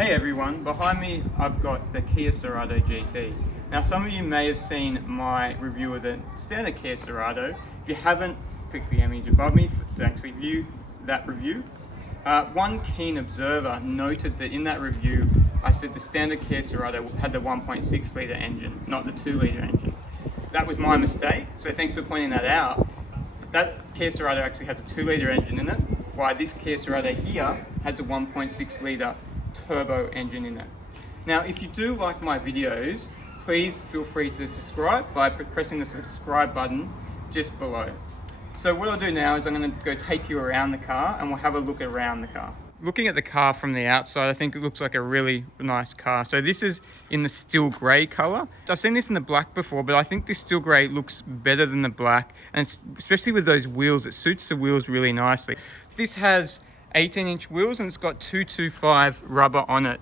Hey everyone, behind me I've got the Kia Cerato GT. Now some of you may have seen my review of the standard Kia Cerato. If you haven't, click the image above me to actually view that review. One keen observer noted that in that review I said the standard Kia Cerato had the 1.6 litre engine, not the 2 litre engine. That was my mistake, so thanks for pointing that out. That Kia Cerato actually has a 2 litre engine in it, while this Kia Cerato here has a 1.6 litre turbo engine in it. Now if you do like my videos, please feel free to subscribe by pressing the subscribe button just below. So what I'll do now is I'm going to go take you around the car and we'll have a look around the car. Looking at the car from the outside, I think it looks like a really nice car. So this is in the steel grey colour. I've seen this in the black before, but I think this steel grey looks better than the black, and especially with those wheels, it suits the wheels really nicely. This has 18-inch wheels and it's got 225 rubber on it.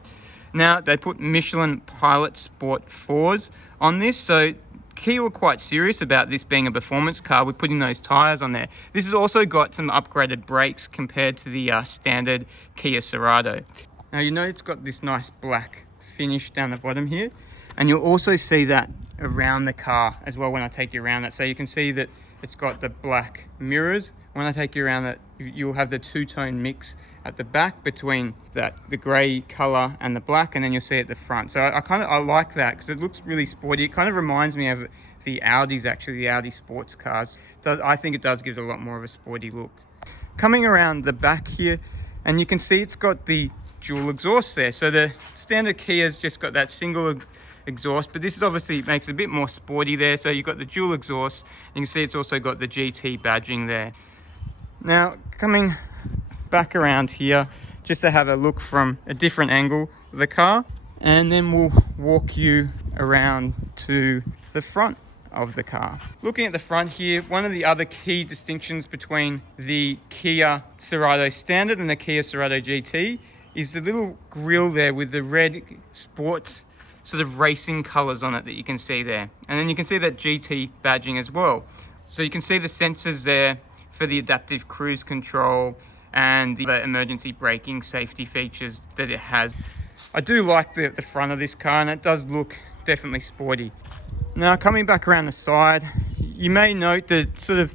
Now they put Michelin Pilot Sport 4s on this, so Kia were quite serious about this being a performance car with putting those tyres on there. This has also got some upgraded brakes compared to the standard Kia Cerato. Now you know it's got this nice black finish down the bottom here, and you'll also see that around the car as well when I take you around that. So you can see that it's got the black mirrors. When I take you around that, you'll have the two-tone mix at the back between the grey colour and the black, and then you'll see at the front. So I like that because it looks really sporty. It kind of reminds me of the Audis, actually, the Audi sports cars. I think it does give it a lot more of a sporty look. Coming around the back here, and you can see it's got the dual exhaust there. So the standard Kia's just got that single exhaust, but this is obviously makes it a bit more sporty there. So you've got the dual exhaust, and you can see it's also got the GT badging there. Now coming back around here just to have a look from a different angle of the car, and then we'll walk you around to the front of the car. Looking at the front here, one of the other key distinctions between the Kia Cerato Standard and the Kia Cerato GT is the little grille there with the red sports sort of racing colors on it that you can see there. And then you can see that GT badging as well. So you can see the sensors there for the adaptive cruise control and the emergency braking safety features that it has. I do like the front of this car, and it does look definitely sporty. Now coming back around the side, you may note that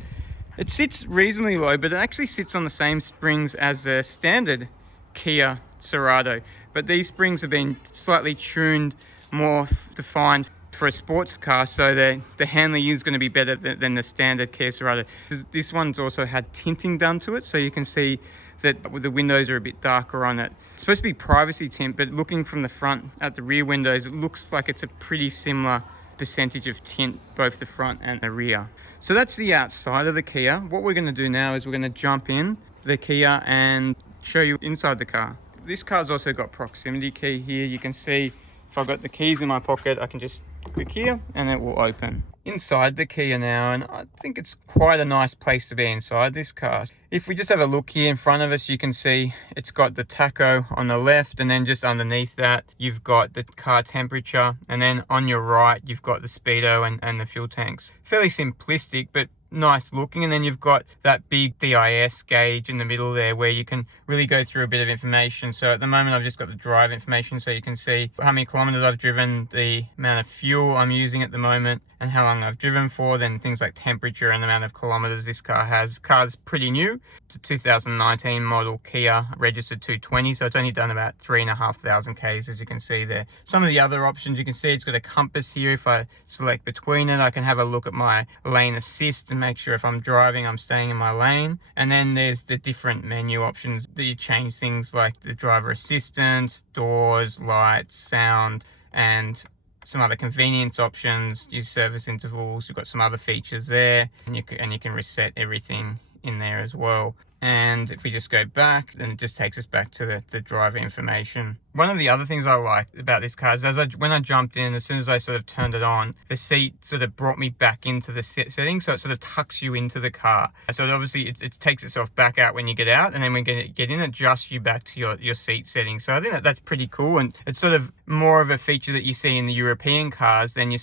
it sits reasonably low, but it actually sits on the same springs as the standard Kia Cerato. But these springs have been slightly tuned, more defined for a sports car, so the handling is going to be better than the standard Kia Cerato. This one's also had tinting done to it, so you can see that the windows are a bit darker on it. It's supposed to be privacy tint, but looking from the front at the rear windows, it looks like it's a pretty similar percentage of tint, both the front and the rear. So that's the outside of the Kia. What we're going to do now is we're going to jump in the Kia and show you inside the car. This car's also got proximity key here. You can see if I've got the keys in my pocket, I can just click here and it will open. Inside the Kia now, and I think it's quite a nice place to be inside this car. If we just have a look here in front of us, you can see it's got the tacho on the left, and then just underneath that you've got the car temperature, and then on your right you've got the speedo and the fuel tanks. Fairly simplistic, but nice looking. And then you've got that big DIS gauge in the middle there where you can really go through a bit of information. So at the moment I've just got the drive information, so you can see how many kilometers I've driven, the amount of fuel I'm using at the moment, and how long I've driven for, then things like temperature and the amount of kilometers this car has. This car's pretty new. It's a 2019 model Kia, registered 220, so it's only done about 3,500 Ks, as you can see there. Some of the other options, you can see it's got a compass here. If I select between it, I can have a look at my lane assist and make sure if I'm driving, I'm staying in my lane. And then there's the different menu options that you change things like the driver assistance, doors, lights, sound, and some other convenience options, use service intervals. You've got some other features there, and you can reset everything in there as well. And if we just go back, then it just takes us back to the driver information. One of the other things I like about this car is when I jumped in, as soon as I sort of turned it on, the seat sort of brought me back into the settings, so it sort of tucks you into the car. So it takes itself back out when you get out, and then when you get in, it adjusts you back to your seat settings. So I think that's pretty cool, and it's sort of more of a feature that you see in the European cars than you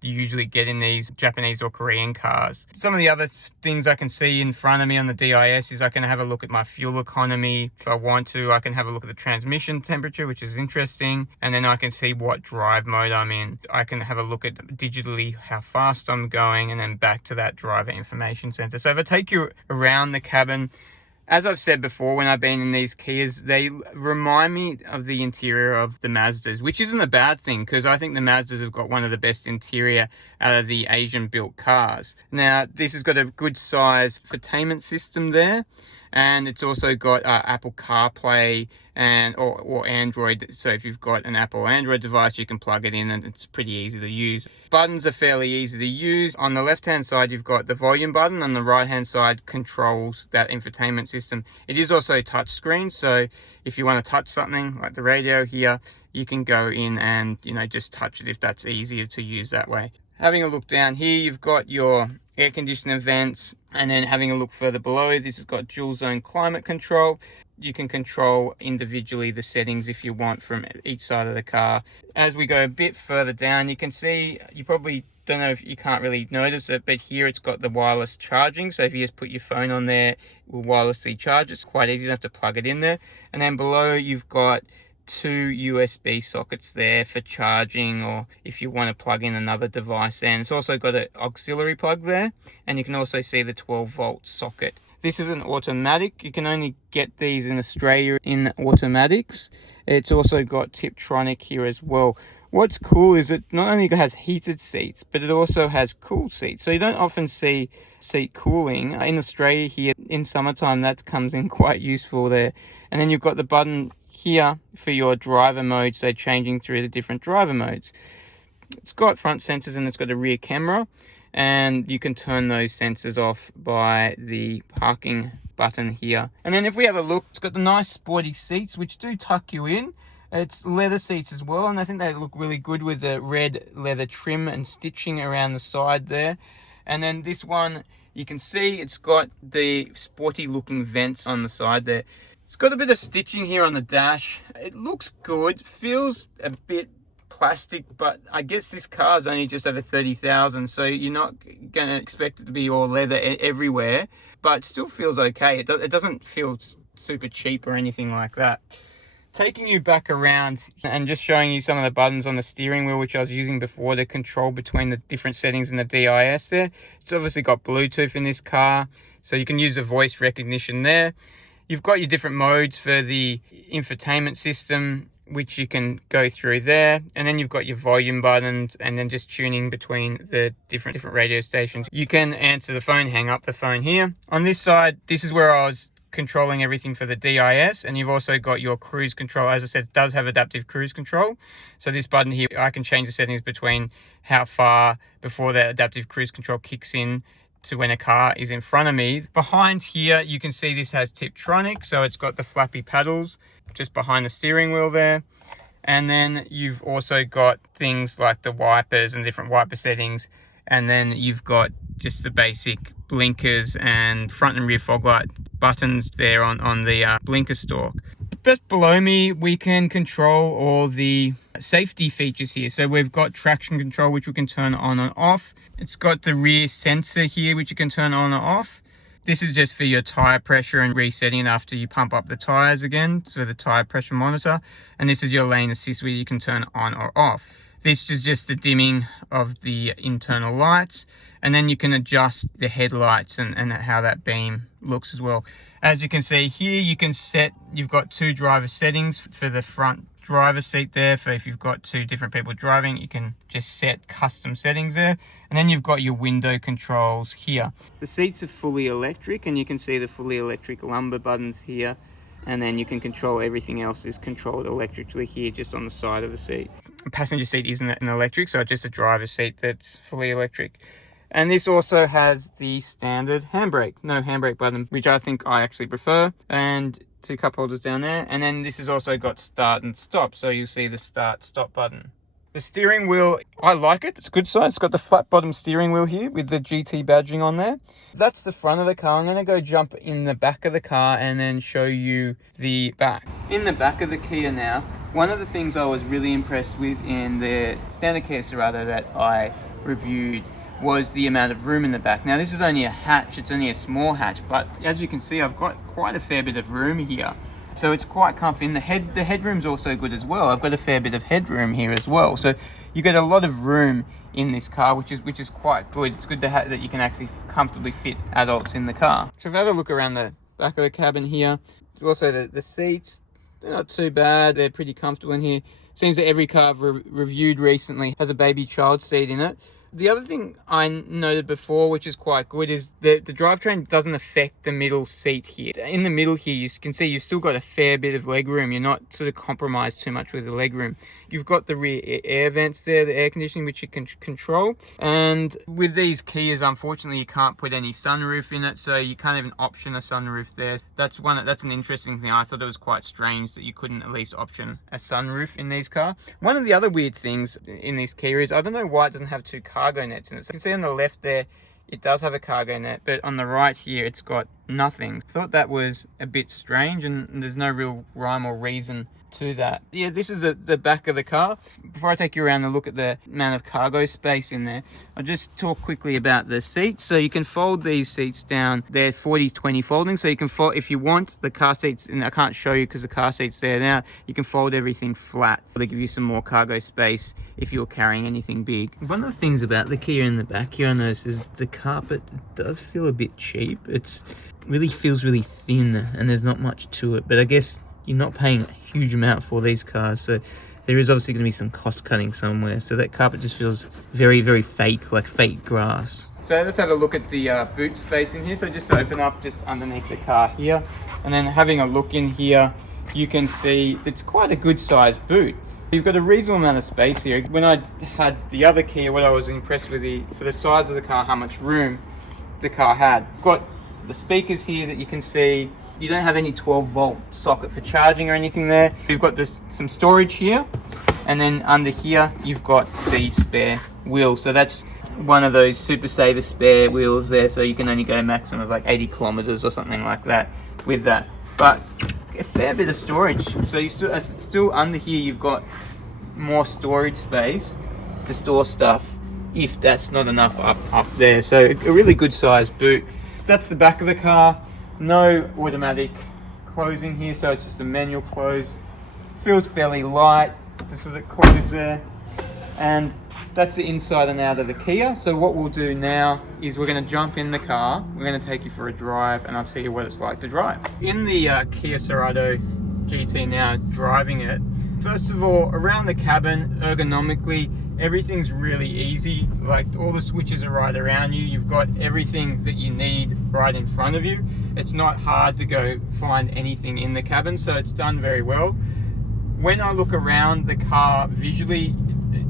usually get in these Japanese or Korean cars. Some of the other things I can see in front of me on the DIS is I can have a look at my fuel economy. If I want to, I can have a look at the transmission temperature, which is interesting. And then I can see what drive mode I'm in. I can have a look at digitally how fast I'm going, and then back to that driver information center. So if I take you around the cabin, as I've said before, when I've been in these Kias, they remind me of the interior of the Mazdas, which isn't a bad thing, because I think the Mazdas have got one of the best interior out of the Asian built cars. Now, this has got a good size infotainment system there, and it's also got Apple CarPlay and or Android. So if you've got an Apple Android device, you can plug it in, and it's pretty easy to use. Buttons are fairly easy to use. On the left hand side, you've got the volume button, and the right hand side controls that infotainment system. It is also touch screen, so if you want to touch something like the radio here, you can go in and just touch it if that's easier to use that way. Having a look down here, you've got your air conditioning vents, and then having a look further below, this has got dual zone climate control. You can control individually the settings if you want from each side of the car. As we go a bit further down, you can see, you probably don't know if you can't really notice it, but here it's got the wireless charging. So if you just put your phone on there, it will wirelessly charge. It's quite easy, you don't have to plug it in there. And then below, you've got 2 USB sockets there for charging, or if you want to plug in another device. And it's also got an auxiliary plug there, and you can also see the 12-volt socket. This is an automatic. You can only get these in Australia in automatics. It's also got Tiptronic here as well. What's cool is it not only has heated seats, but it also has cool seats. So you don't often see seat cooling. In Australia here, in summertime, that comes in quite useful there. And then you've got the button here for your driver mode, so changing through the different driver modes. It's got front sensors and it's got a rear camera, and you can turn those sensors off by the parking button here. And then if we have a look, it's got the nice sporty seats which do tuck you in. It's leather seats as well, and I think they look really good with the red leather trim and stitching around the side there. And then this one, you can see it's got the sporty looking vents on the side there. It's got a bit of stitching here on the dash. It looks good, feels a bit plastic, but I guess this car is only just over 30,000, so you're not going to expect it to be all leather everywhere, but it still feels okay. It doesn't feel super cheap or anything like that. Taking you back around and just showing you some of the buttons on the steering wheel, which I was using before to control between the different settings in the DIS there. It's obviously got Bluetooth in this car, so you can use the voice recognition there. You've got your different modes for the infotainment system, which you can go through there. And then you've got your volume buttons, and then just tuning between the different radio stations. You can answer the phone, hang up the phone here. On this side, this is where I was controlling everything for the DIS, and you've also got your cruise control. As I said, it does have adaptive cruise control. So this button here, I can change the settings between how far before the adaptive cruise control kicks in to when a car is in front of me. Behind here, you can see this has Tiptronic, so it's got the flappy paddles just behind the steering wheel there. And then you've also got things like the wipers and different wiper settings, and then you've got just the basic blinkers and front and rear fog light buttons there on the blinker stalk. Just below me, we can control all the safety features here. So we've got traction control, which we can turn on and off. It's got the rear sensor here, which you can turn on or off. This is just for your tire pressure and resetting after you pump up the tires again, so the tire pressure monitor. And this is your lane assist, where you can turn on or off. This is just the dimming of the internal lights, and then you can adjust the headlights and how that beam looks as well. As you can see here, you can set, you've got 2 driver settings for the front driver seat there. For if you've got 2 different people driving, you can just set custom settings there. And then you've got your window controls here. The seats are fully electric, and you can see the fully electric lumbar buttons here. And then you can control everything else is controlled electrically here, just on the side of the seat. The passenger seat isn't an electric, so it's just a driver's seat that's fully electric. And this also has the standard handbrake, no handbrake button, which I think I actually prefer, and 2 cup holders down there. And then this has also got start and stop, so you'll see the start stop button. The steering wheel, I like it. It's a good size. It's got the flat bottom steering wheel here with the GT badging on there. That's the front of the car. I'm going to go jump in the back of the car and then show you the back. In the back of the Kia now, one of the things I was really impressed with in the standard Kia Cerato that I reviewed was the amount of room in the back. Now this is only a hatch, it's only a small hatch, but as you can see, I've got quite a fair bit of room here. So it's quite comfy, and the headroom's also good as well. I've got a fair bit of headroom here as well. So you get a lot of room in this car, which is quite good. It's good to have that you can actually comfortably fit adults in the car. So if I have a look around the back of the cabin here, also the seats, they're not too bad. They're pretty comfortable in here. Seems that every car I've reviewed recently has a baby child seat in it. The other thing I noted before, which is quite good, is that the drivetrain doesn't affect the middle seat here. In the middle here, you can see you've still got a fair bit of leg room. You're not sort of compromised too much with the leg room. You've got the rear air vents there, the air conditioning, which you can control. And with these Kias, unfortunately, you can't put any sunroof in it, so you can't even option a sunroof there. That's an interesting thing. I thought it was quite strange that you couldn't at least option a sunroof in these cars. One of the other weird things in this Kia is, I don't know why it doesn't have two cargo nets in it. So you can see on the left there, it does have a cargo net, but on the right here, it's got nothing. Thought that was a bit strange, and there's no real rhyme or reason to that. Yeah, this is the back of the car. Before I take you around and look at the amount of cargo space in there, I'll just talk quickly about the seats. So you can fold these seats down. They're 40-20 folding, so you can fold, if you want the car seats, and I can't show you because the car seat's there now, you can fold everything flat. They give you some more cargo space if you're carrying anything big. One of the things about the Kia in the back here I noticed is the carpet does feel a bit cheap. It's really feels really thin and there's not much to it, but I guess you're not paying a huge amount for these cars, so there is obviously going to be some cost cutting somewhere. So that carpet just feels very, very fake, like fake grass. So let's have a look at the boot space in here. So just to open up just underneath the car here, and then having a look in here, you can see it's quite a good sized boot. You've got a reasonable amount of space here. When I had the other Kia, what I was impressed with, for the size of the car, how much room the car had. Got the speakers here that you can see. You don't have any 12-volt socket for charging or anything there. You've got some storage here, and then under here you've got the spare wheel. So that's one of those Super Saver spare wheels there, so you can only go a maximum of like 80 kilometers or something like that with that. But a fair bit of storage. So you still under here you've got more storage space to store stuff if that's not enough up there. So a really good sized boot. That's the back of the car. No automatic closing here, so it's just a manual close. Feels fairly light to sort of close there. And that's the inside and out of the Kia. So what we'll do now is we're going to jump in the car. We're going to take you for a drive, and I'll tell you what it's like to drive. In the Kia Cerato GT now, driving it, first of all, around the cabin, ergonomically, everything's really easy. Like, all the switches are right around you. You've got everything that you need right in front of you. It's not hard to go find anything in the cabin, so it's done very well. When I look around the car visually,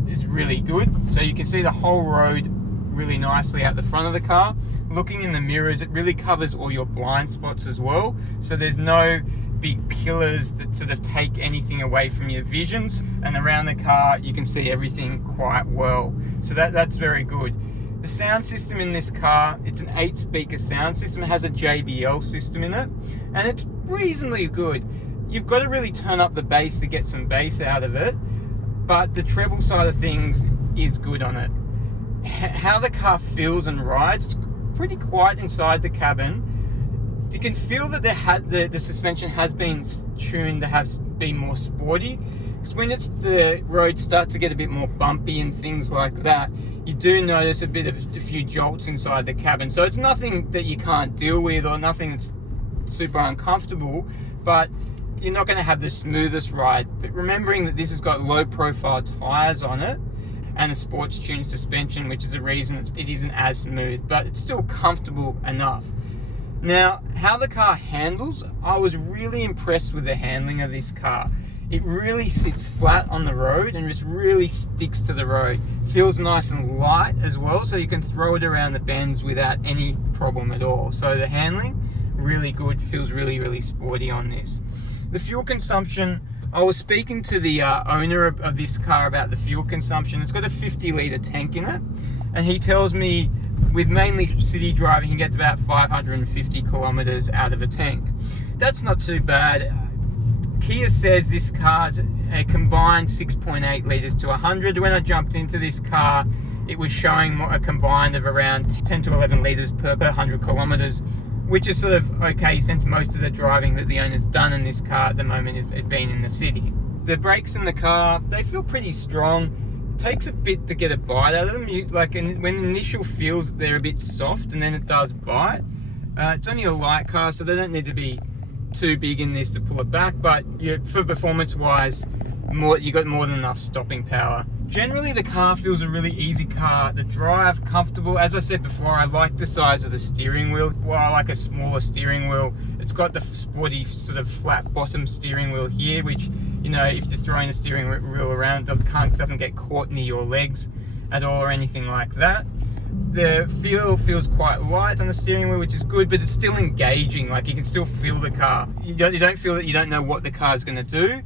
it's really good. So you can see the whole road really nicely out the front of the car. Looking in the mirrors, it really covers all your blind spots as well. So there's no big pillars that sort of take anything away from your visions, and around the car you can see everything quite well, so that's very good. The sound system in this car, it's an 8-speaker sound system. It has a JBL system in it, and it's reasonably good. You've got to really turn up the bass to get some bass out of it, but the treble side of things is good on it. How the car feels and rides, it's pretty quiet inside the cabin. You can feel that the suspension has been tuned to be more sporty, because when the roads start to get a bit more bumpy and things like that, you do notice a few jolts inside the cabin. So it's nothing that you can't deal with, or nothing that's super uncomfortable, but you're not going to have the smoothest ride. But remembering that this has got low profile tires on it and a sports tuned suspension, which is the reason it isn't as smooth, but it's still comfortable enough. Now, how the car handles, I was really impressed with the handling of this car. It really sits flat on the road and just really sticks to the road. Feels nice and light as well, so you can throw it around the bends without any problem at all. So the handling, really good, feels really, really sporty on this. The fuel consumption, I was speaking to the owner of this car about the fuel consumption. It's got a 50-litre tank in it, and he tells me with mainly city driving, he gets about 550 kilometers out of a tank. That's not too bad. Kia says this car's a combined 6.8 litres to 100. When I jumped into this car, it was showing a combined of around 10 to 11 litres per 100 kilometres, which is sort of okay since most of the driving that the owner's done in this car at the moment is being in the city. The brakes in the car, they feel pretty strong. It takes a bit to get a bite out of them. When initial feels, they're a bit soft, and then it does bite. It's only a light car, so they don't need to be too big in this to pull it back, but for performance wise, you got more than enough stopping power. Generally the car feels a really easy car to drive, comfortable. As I said before, I like the size of the steering wheel. Well, I like a smaller steering wheel. It's got the sporty sort of flat bottom steering wheel here, which, you know, if you're throwing the steering wheel around, it doesn't get caught near your legs at all or anything like that. The feel feels quite light on the steering wheel, which is good, but it's still engaging. Like, you can still feel the car. You don't feel that you don't know what the car's going to do.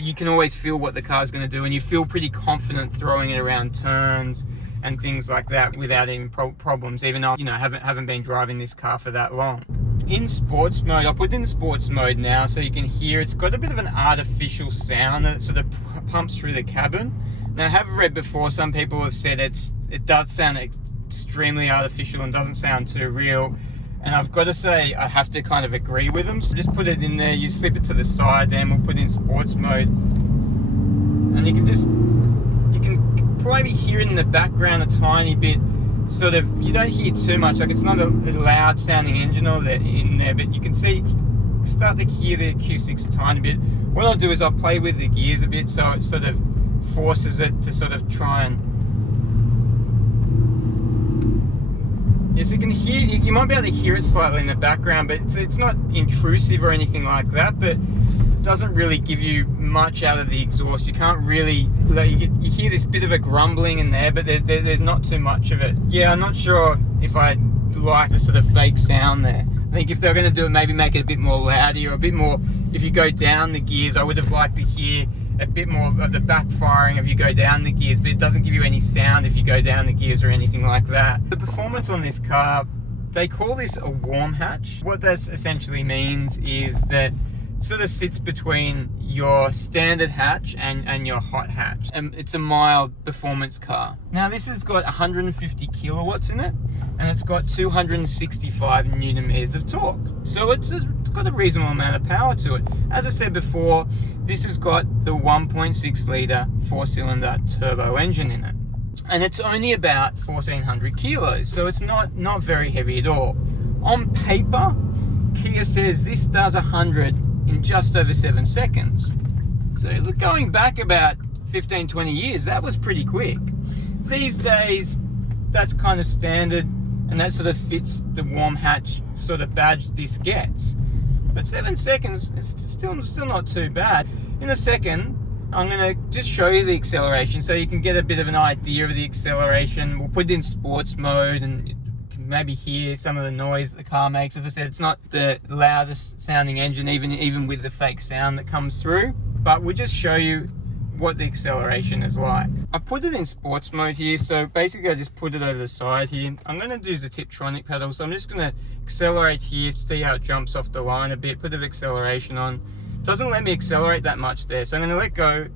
You can always feel what the car's going to do, and you feel pretty confident throwing it around turns and things like that without any problems, even though, you know, haven't been driving this car for that long. In sports mode, I'll put it in sports mode now so you can hear. It's got a bit of an artificial sound that sort of pumps through the cabin. Now, I have read before, some people have said it does sound extremely artificial and doesn't sound too real, and I've got to say I have to kind of agree with them. So just put it in there, you slip it to the side, then we'll put it in sports mode, and you can probably hear it in the background a tiny bit. Sort of, you don't hear too much, like it's not a loud sounding engine or that in there, but you can start to hear the acoustics a tiny bit. What I'll do is I'll play with the gears a bit, so it sort of forces it to sort of try and, yes, you can hear, you might be able to hear it slightly in the background, but it's not intrusive or anything like that, but it doesn't really give you much out of the exhaust. You can't really, like, you hear this bit of a grumbling in there, but there's not too much of it. Yeah, I'm not sure if I like the sort of fake sound there. I think if they're going to do it, maybe make it a bit more loudy, or a bit more, if you go down the gears, I would have liked to hear a bit more of the backfiring if you go down the gears, but it doesn't give you any sound if you go down the gears or anything like that. The performance on this car, they call this a warm hatch. What this essentially means is that it sort of sits between your standard hatch and your hot hatch, and it's a mild performance car. Now, this has got 150 kilowatts in it, and it's got 265 newton meters of torque, so it's got a reasonable amount of power to it. As I said before, this has got the 1.6 litre 4-cylinder turbo engine in it, and it's only about 1400 kilos, so it's not very heavy at all. On paper, Kia says this does 100 in just over 7 seconds. So look, going back about 15-20 years, that was pretty quick. These days, that's kind of standard, and that sort of fits the warm hatch sort of badge this gets. But 7 seconds is still not too bad. In a second, I'm going to just show you the acceleration so you can get a bit of an idea of the acceleration. We'll put it in sports mode, and you can maybe hear some of the noise the car makes. As I said, it's not the loudest sounding engine, even with the fake sound that comes through, but we'll just show you what the acceleration is like. I put it in sports mode here, so basically I just put it over the side here. I'm going to do the Tiptronic pedal, so I'm just going to accelerate here, see how it jumps off the line a bit, put the acceleration on. Doesn't let me accelerate that much there, so I'm going to let go,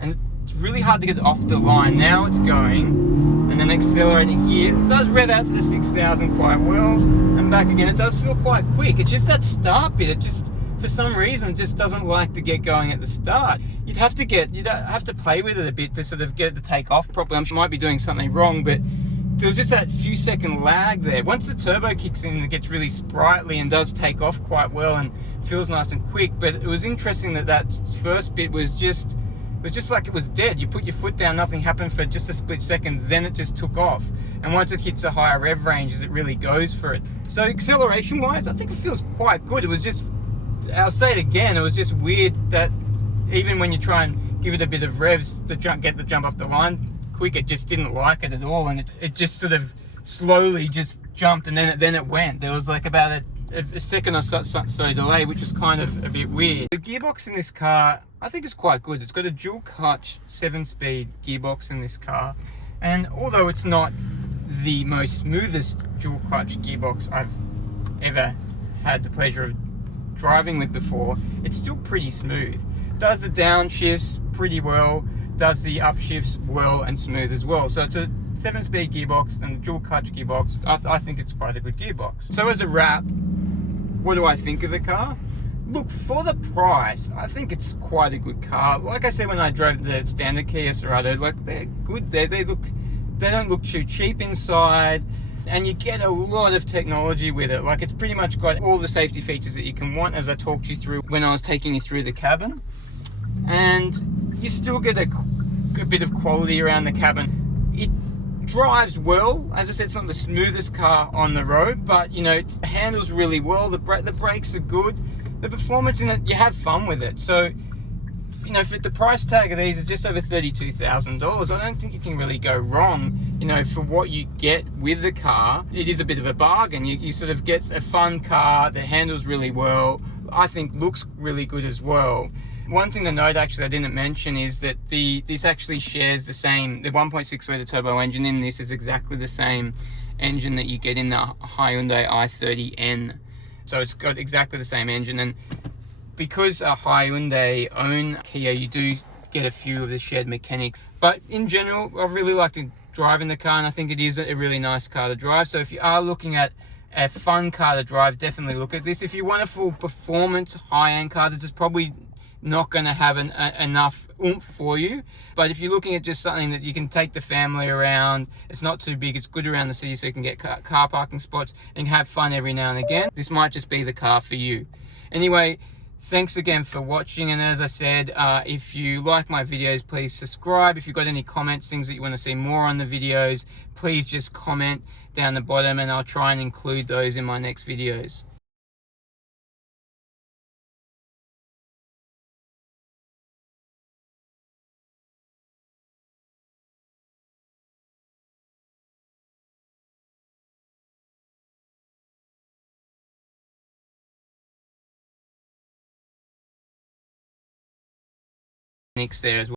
and it's really hard to get off the line. Now it's going, and then accelerating here. It does rev out to the 6,000 quite well, and back again. It does feel quite quick. It's just that start bit, it just, for some reason, just doesn't like to get going at the start. You'd have to play with it a bit to sort of get it to take off properly. I might be doing something wrong, but there was just that few second lag there. Once the turbo kicks in, it gets really sprightly and does take off quite well and feels nice and quick. But it was interesting that first bit was just like it was dead. You put your foot down, nothing happened for just a split second, then it just took off. And once it hits a higher rev range, it really goes for it. So acceleration wise, I think it feels quite good. It was just, I'll say it again, it was just weird that even when you try and give it a bit of revs to get the jump off the line quick, it just didn't like it at all, and it just sort of slowly just jumped, and then it went. There was like about a second or so delay, which was kind of a bit weird. The gearbox in this car, I think, is quite good. It's got a dual clutch 7-speed gearbox in this car, and although it's not the most smoothest dual clutch gearbox I've ever had the pleasure of driving with before, it's still pretty smooth. does the downshifts pretty well, does the upshifts well and smooth as well. So it's a 7-speed gearbox and a dual clutch gearbox. I think it's quite a good gearbox. So as a wrap, what do I think of the car? Look, for the price, I think it's quite a good car. Like I said, when I drove the standard Kia Cerato, like, they're good. They don't look too cheap inside, and you get a lot of technology with it. Like, it's pretty much got all the safety features that you can want, as I talked you through when I was taking you through the cabin. And you still get a bit of quality around the cabin. It drives well. As I said, it's not the smoothest car on the road, but you know, it handles really well. The brakes are good. The performance in it, you have fun with it. So, you know, for the price tag of these is just over $32,000. I don't think you can really go wrong. You know, for what you get with the car, it is a bit of a bargain. You sort of get a fun car that handles really well. I think looks really good as well. One thing to note, actually, I didn't mention, is that this actually shares the 1.6 litre turbo engine in this is exactly the same engine that you get in the Hyundai i30N. So it's got exactly the same engine, and because Hyundai own Kia, you do get a few of the shared mechanics. But in general, I really like to drive in the car, and I think it is a really nice car to drive. So if you are looking at a fun car to drive, definitely look at this. If you want a full performance high-end car, this is probably not going to have enough oomph for you. But if you're looking at just something that you can take the family around, it's not too big, it's good around the city, so you can get car parking spots and have fun every now and again, this might just be the car for you. Anyway, thanks again for watching, and as I said, if you like my videos, please subscribe. If you've got any comments, things that you want to see more on the videos, please just comment down the bottom, and I'll try and include those in my next videos. There as well.